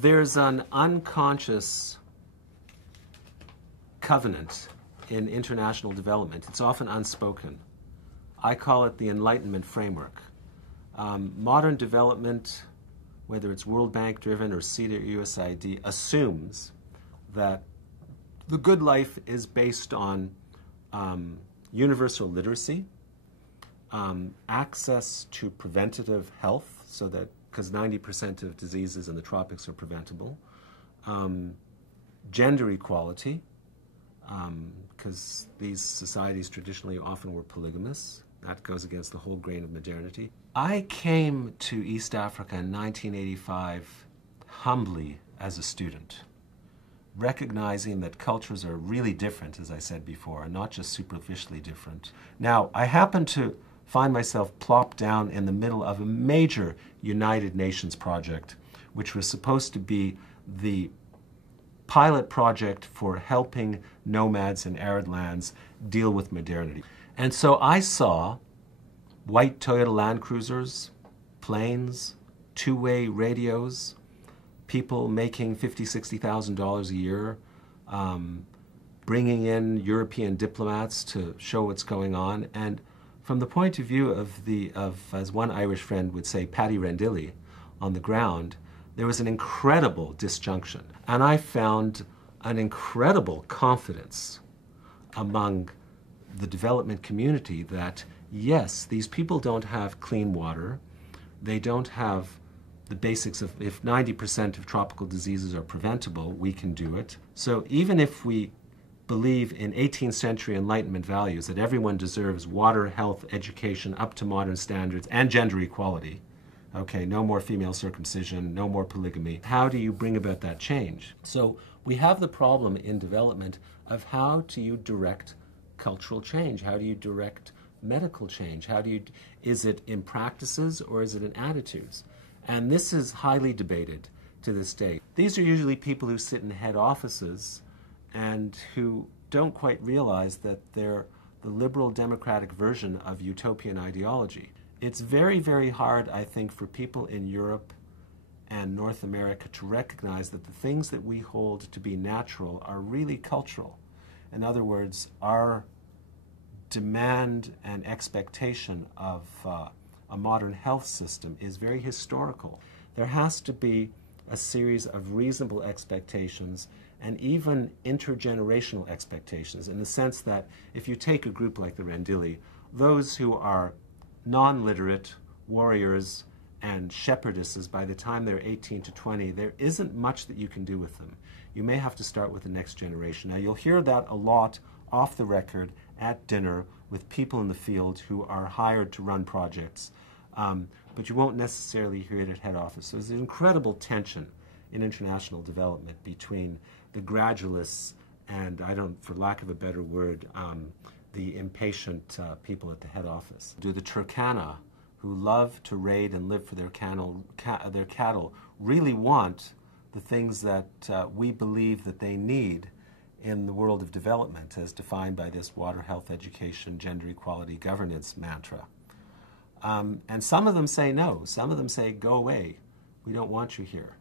There's an unconscious covenant in international development. It's often unspoken. I call it the Enlightenment framework. Modern development, whether it's World Bank driven or CETA or USAID, assumes that the good life is based on universal literacy, access to preventative health, so that because 90% of diseases in the tropics are preventable, gender equality, because these societies traditionally often were polygamous. That goes against the whole grain of modernity. I came to East Africa in 1985 humbly as a student, recognizing that cultures are really different, as I said before, and not just superficially different. Now, I happened to find myself plopped down in the middle of a major United Nations project, which was supposed to be the pilot project for helping nomads in arid lands deal with modernity. And so I saw white Toyota Land Cruisers, planes, two-way radios, people making $50,000, $60,000 a year, bringing in European diplomats to show what's going on. And from the point of view of as one Irish friend would say, Paddy Rendilly on the ground, there was an incredible disjunction. And I found an incredible confidence among the development community that, yes, these people don't have clean water, they don't have the basics of, if 90% of tropical diseases are preventable, we can do it. So even if we believe in 18th century Enlightenment values that everyone deserves water, health, education, up to modern standards, and gender equality, okay, no more female circumcision, no more polygamy, how do you bring about that change? So we have the problem in development of how do you direct cultural change? How do you direct medical change? Is it in practices or is it in attitudes? And this is highly debated to this day. These are usually people who sit in head offices and who don't quite realize that they're the liberal democratic version of utopian ideology. It's very, very hard, I think, for people in Europe and North America to recognize that the things that we hold to be natural are really cultural. In other words, our demand and expectation of a modern health system is very historical. There has to be a series of reasonable expectations and even intergenerational expectations, in the sense that if you take a group like the Rendilly, those who are non-literate warriors and shepherdesses, by the time they're 18 to 20, there isn't much that you can do with them. You may have to start with the next generation. Now, you'll hear that a lot off the record at dinner with people in the field who are hired to run projects, but you won't necessarily hear it at head office. So there's an incredible tension in international development between the gradualists and, for lack of a better word, the impatient people at the head office. Do the Turkana, who love to raid and live for their cattle, really want the things that we believe that they need in the world of development, as defined by this water, health, education, gender equality, governance mantra? And some of them say no. Some of them say, go away. We don't want you here.